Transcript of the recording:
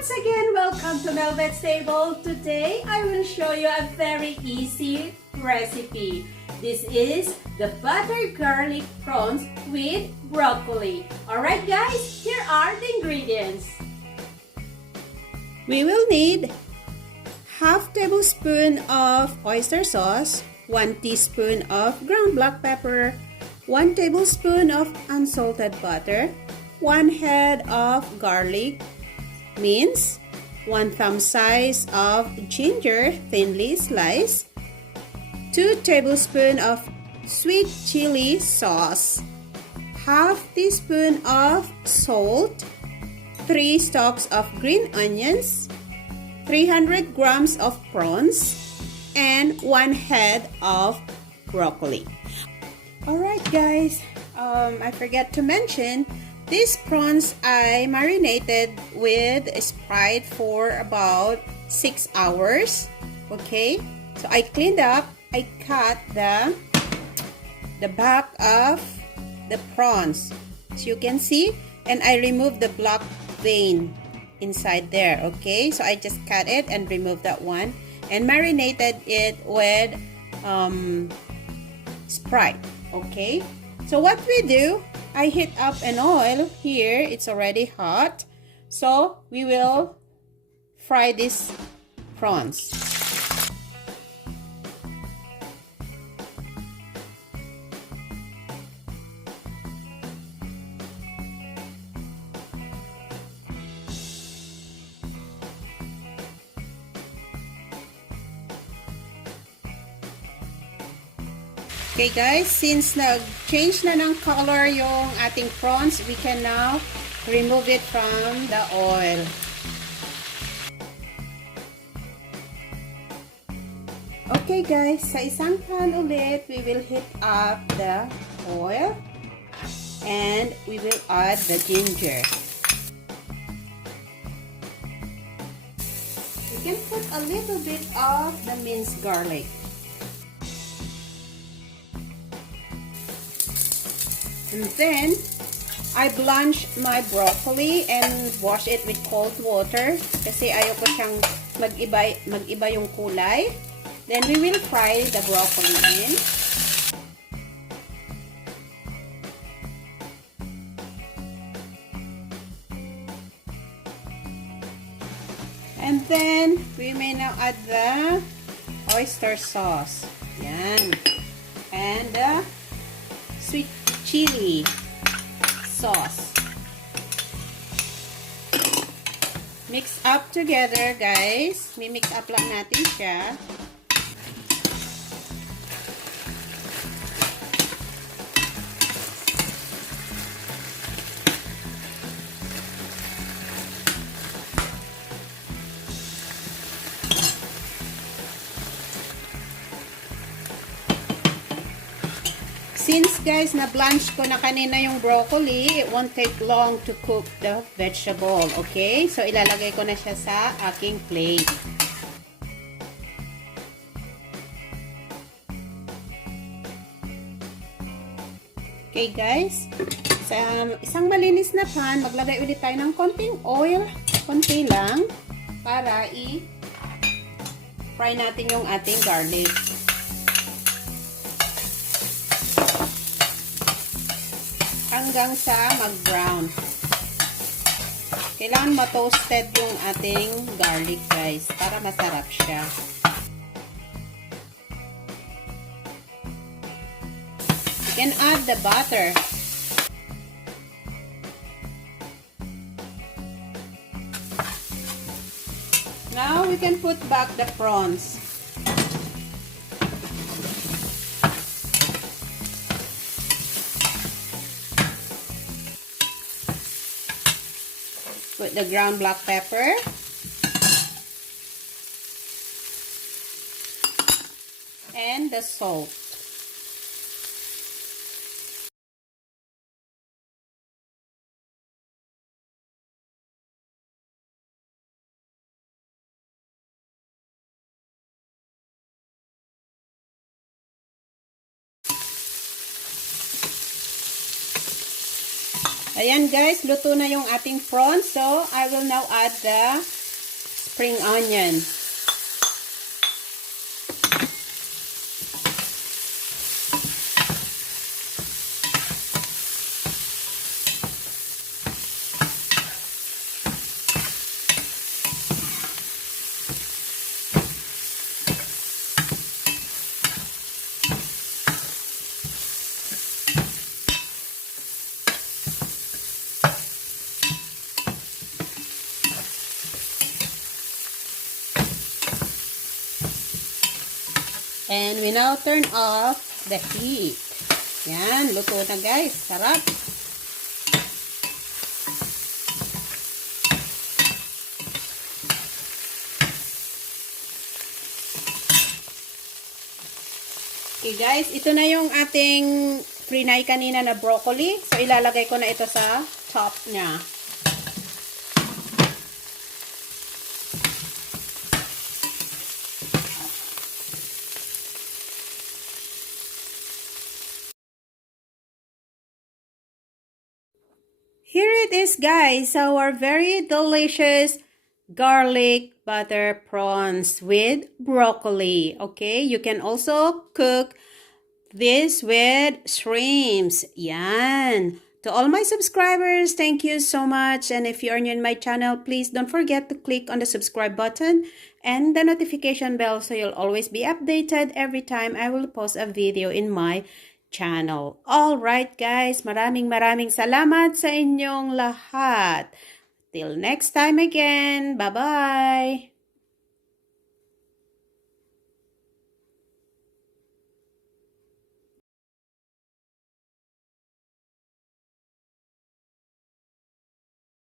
once again, welcome to Melvet's Table. Today, I will show you a very easy recipe. This is the buttered garlic prawns with broccoli. Alright guys, here are the ingredients. We will need half tablespoon of oyster sauce, 1 teaspoon of ground black pepper, 1 tablespoon of unsalted butter, 1 head of garlic mince, 1 thumb size of ginger thinly sliced, 2 tablespoons of sweet chili sauce, half teaspoon of salt, 3 stalks of green onions, 300 grams of prawns, and 1 head of broccoli. Alright guys, I forgot to mention, these prawns I marinated with Sprite for about 6 hours. Okay, so I cleaned up, I cut the back of the prawns, as you can see, and I removed the black vein inside there. Okay, so I just cut it and removed that one and marinated it with Sprite. Okay, so what we do, I heat up an oil here. It's already hot, so we will fry these prawns. Okay guys, since nag-change na ng color yung ating prawns, we can now remove it from the oil. Okay guys, sa isang pan ulit, we will heat up the oil and we will add the ginger. We can put a little bit of the minced garlic. And then, I blanch my broccoli and wash it with cold water kasi ayoko siyang mag-iba yung kulay. Then, we will fry the broccoli in. And then, we may now add the oyster sauce. Yan. And the sweet chili sauce. Mix up together, guys. Mix up lang natin siya. Since guys, na-blanch ko na kanina yung broccoli, it won't take long to cook the vegetable. Okay? So, ilalagay ko na siya sa aking plate. Okay guys, sa isang malinis na pan, maglagay ulit tayo ng konting oil, konti lang, para i-fry natin yung ating garlic. Hanggang sa mag-brown. Kailangan ma-toasted yung ating garlic guys para masarap siya. You can add the butter. Now we can put back the prawns. Put the ground black pepper. And the salt. Ayan guys, luto na yung ating prawns. So, I will now add the spring onion. And we now turn off the heat. Yan, luto na guys. Sarap. Okay guys, ito na yung ating frinay kanina na broccoli. So ilalagay ko na ito sa top niya. Here it is guys, our very delicious garlic butter prawns with broccoli. Okay, you can also cook this with shrimps. Yan. To all my subscribers, thank you so much. And if you are new in my channel, please don't forget to click on the subscribe button and the notification bell so you'll always be updated every time I will post a video in my channel. Alright guys, maraming salamat sa inyong lahat. Till next time again. Bye-bye!